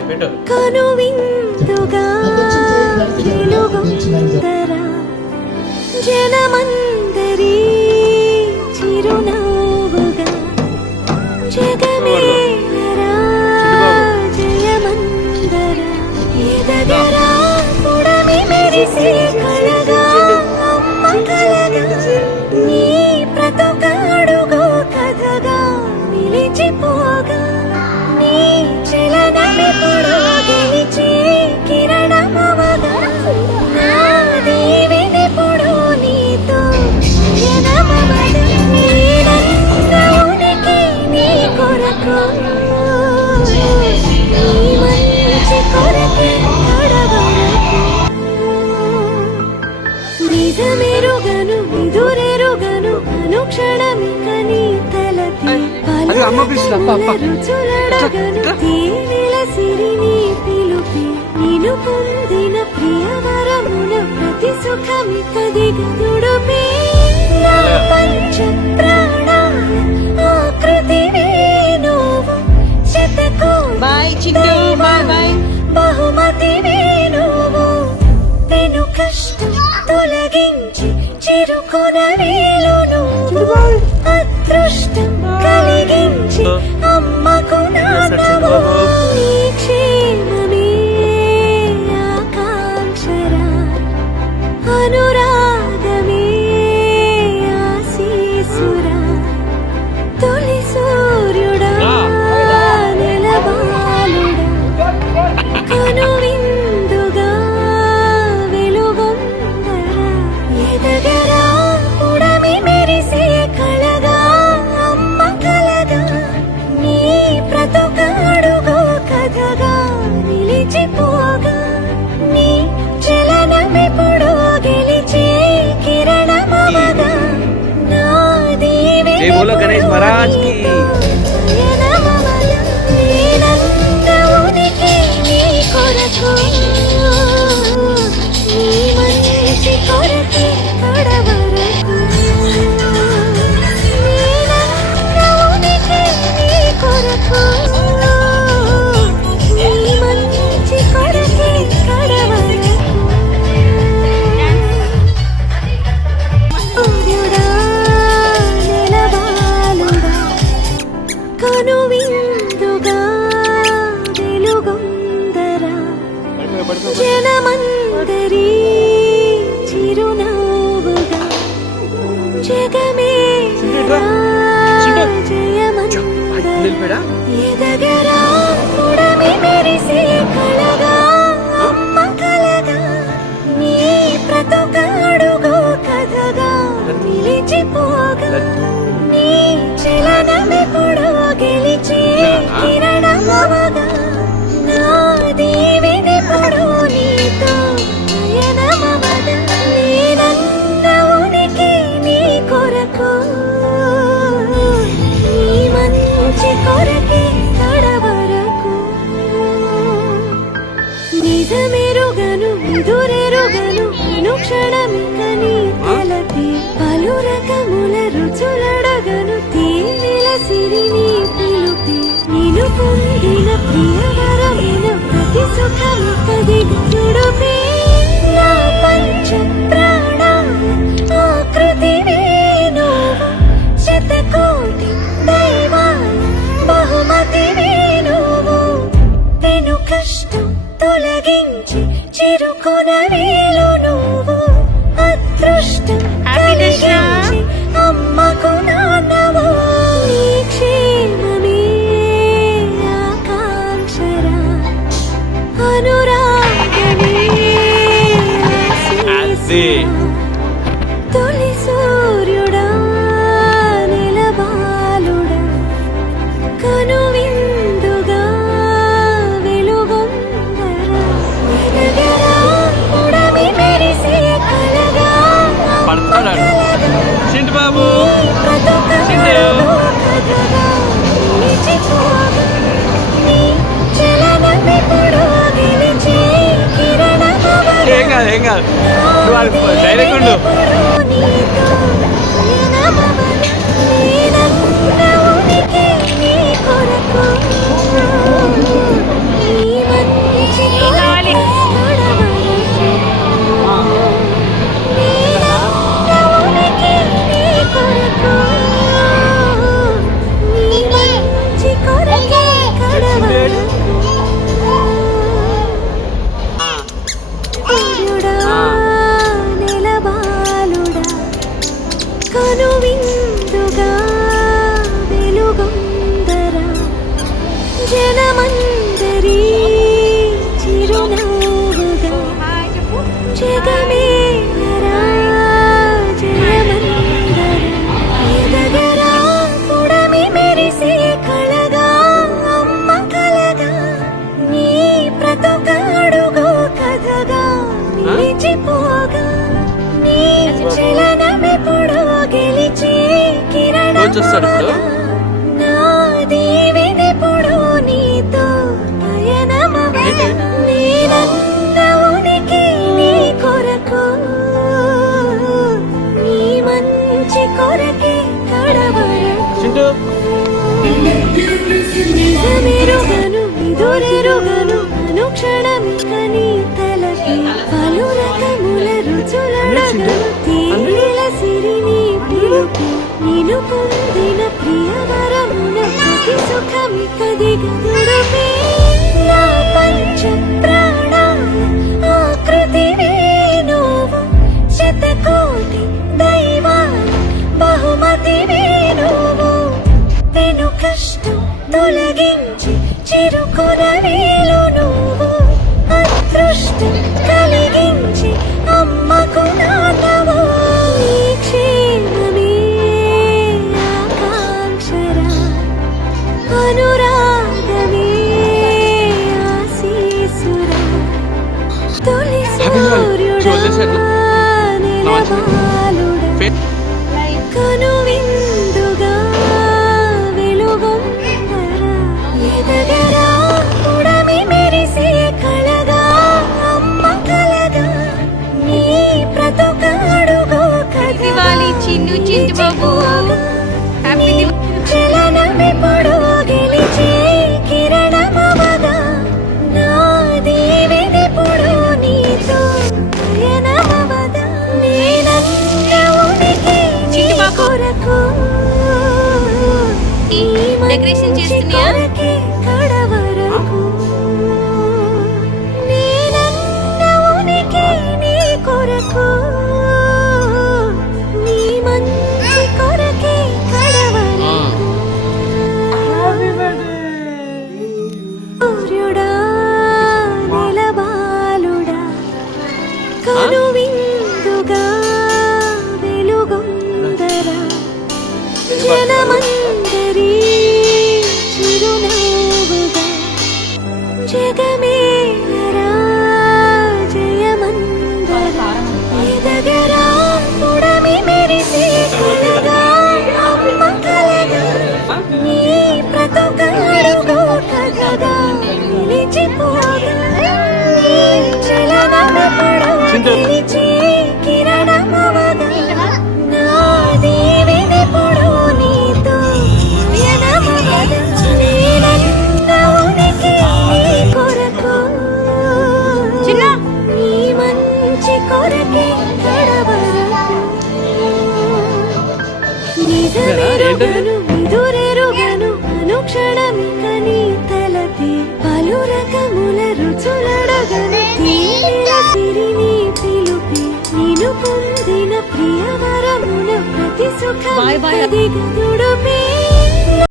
పెట్టు. కనువిందుగా వెలుగొందరా జనమందరి చిరునవ్వుగా జగమేలరా జయమందరా ఎదగరా పుడమి మెరిసే కళగా అమ్మ కలగా నీ బ్రతుకాడుగో కథగా నిలిచిపోగా నీ చలనమిప్పుడు గెలిచి కిరణమవగా నా దీవెనెప్పుడు నీతో జనమవద నీనంత ఉనికి నీ కొరకు నీ మంచి కొరకే కడవరకు నిజమెరుగను నిదురెరుగను అనుక్షణమిక నీ తలపి రుచులడగను తేనెల సిరిని పిలుపి నిను పొందిన ప్రియవరమున ప్రతి సుఖమిక దిగదుడుపి నా పంచ ప్రాణాల ఆకృతివే నువ్వు శతకోటి బహుమతివే నువ్వు పెను కష్టం తొలగించి చిరుకొనవేలు నువ్వు అదృష్టం కలిగించి అమ్మకు నాన్నవు నీ క్షేమమే ఆకాంక్షరా అనురాగమే ఆశీసురా తొలి సూర్యుడా నెలబాలుడా కనువిందుగా వెలుగొందరా ఎదగరా పుడమి మెరిసే కళగా అమ్మ కలగా నీ బ్రతుకాడుగో కథగా నిలిచిపోగా నీ చలనమిప్పుడు గెలిచి కిరణమవగా నా జై బోలో గణేష్ మహారాజ్ కి. నీనంత ఉనికి నీ కొరకు నీ మంచి కొరకే కడవరకు నీనంత ఉనికి నీ కొరకు నీ మంచి కొరకే కడవరకు సూర్యుడా నెలబాలుడా కనువిందుగా వెలుగొందరా జనమందరి చిరునవ్వుగా జగమేలరా జయమందరా ఎదగరా పుడమి మెరిసే కళగా అమ్మ కలగా నీ బ్రతుకాడుగో కథగా నిలిచిపోగా నీ చలనమిప్పుడు గెలిచి కిరణమవగా నా దీవెనెప్పుడు నీతో నయనమవద నీనంత ఉనికి నీ కొరకు నీ మంచి కొరకే కడవరకు నిజమెరుగను నిదురెరుగను అనుక్షణమిక నీ తలపి పలు రకముల రుచులడగను తేనెల సిరిని పిలుపి నిను పొందిన ప్రియవరమున ప్రతి సుఖమిక దిగదుడుపి నా పంచ ప్రాణాల ఆకృతివే నువ్వు శతకోటి దైవాల బహుమతివే నువ్వు పెను కష్టం తొలగించి చిరుకొనవేలు నువ్వు అదృష్టం కలిగించి అమ్మకు నాన్నవు నీ క్షేమమే ఆకాంక్షరా అనురాగమే ఆశీసురా తొలి సూర్యుడా నెలబాలుడా కనువిందుగా వెలుగొందరా ఎదగరా పుడమి మెరిసే కళగా చింటు బాబు ఏం కాదు నువ్వు డైరెక్ట్ ఉండు. నీ వచ్చి వస్తాడు ఇప్పుడు. నాది వినిపుడు నీతో పయనమవన నేనన్న ఉనికి నీ కొరకు నీ మంచి కొరకే కడవరకు చింటూ నిజమెరుగను నిదురెరుగను అనుక్షణమిక నీ తలపి పలు రకముల రుచులడగను తీరిల సిరి నీ పిలుపు నిన్ను పొందిన ప్రియవరమున ప్రతి సుఖమిక దిగదుడుపే నా పంచ ప్రాణాల ఆకృతివే నువ్వు శతకోటి దైవాల బహుమతివే నువ్వు పెను కష్టం తొలగించి చిరుకురవేలు నువ్వు అదృష్టం కలిగించి అమ్మకు నాన్నవు నీ క్షేమమే ఆకాంక్షరా అనురాగమే ఆశీసురా తొలి సూర్యుడా నెలవాలుడా కనువిందుగా వెలుగొందరా ఎదగరా ఉడమి మెరిసే కళగా అమ్మ కలగా నీ బ్రతుకాడుగో దివాళీ చిన్ను చింటు బాబు హ్యాపీ దివాళీ చలనమిప్పుడు గెలిచే కిరణమవగా నా దీవెనిప్పుడు నీతో పయనమవగా నేనన్న ఉనికి నీ కొరకు ఈ డెకరేషన్ చేస్తున్నాయా? కొరకే కడవరకు నేనన్న ఉనికి నీ కొరకు నీ మంచి కొరకే కడవరకు సూర్యుడా నెలబాలుడా కనువిందుగా వెలుగొందరా జనమందరి చిరునవ్వుగా జగమేలరా జయమందరా ఎదగరా ఉడమి మెరిసే కలగా అమ్మ కలగా నీ బ్రతుకాడుగో కథగా నిలిచిపోగా నీ చలనమిప్పుడు గెలిచే కిరణమవగా నా దీవెనిప్పుడు నీతో పయనమవగా నేనన్న ఉనికి నీ కొరకు నీ మంచి కొరకే కడవరకు నిజమెరుగను నిదురెరుగను అనుక్షణమిక నీ తలపి పలు రకముల రుచులడగను తీరిల సిరి నీ పిలుపి నిన్ను పొందిన ప్రియవరమున ప్రతి Bye bye. సుఖమిక దిగదుడుపే